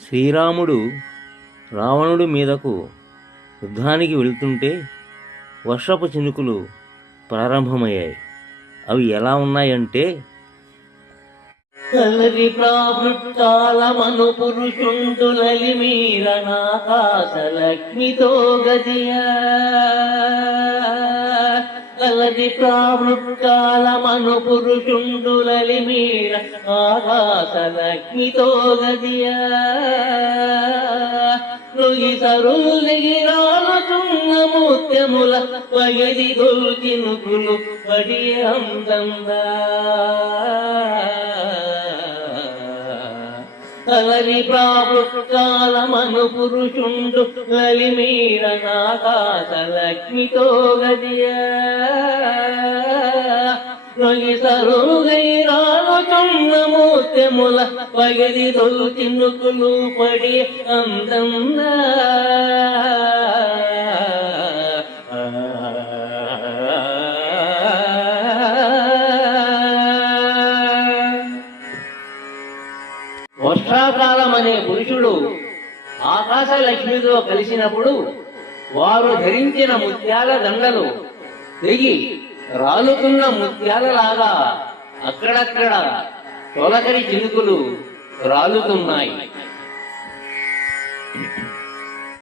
శ్రీరాముడు రావణుడి మీదకు యుద్ధానికి వెళ్తుంటే వర్షపు చినుకులు ప్రారంభమయ్యాయి. అవి ఎలా ఉన్నాయంటే, కలరి ప్రావృత్కాలమను పురుషుండు లలిమీరనాకాశలక్ష్మితో గదియ. కలరి ప్రావృత్కాలమను పురుషుండు లలిమీర ఆకాశలక్ష్మితో గదియ. నొగి సరులిగిరాలతున్న ముత్యముల పయది దొల్కినుకులు పడి అందందా. కలరి ప్రావృత్కాలమను పురుషుండు లలిమీరనాకాశలక్ష్మితో గదియ. నొగి సరుగైరాలతున్న ముత్యముల పగది దొల్కినుకులు పడి అందందా. వర్షాకాలం అనే పురుషుడు ఆకాశ లక్ష్మితో కలిసినప్పుడు వారు ధరించిన ముత్యాల దండలు తెగి రాలుతున్న ముత్యాలలాగా అక్కడక్కడ తొలకరి చినుకులు రాలుతున్నాయి.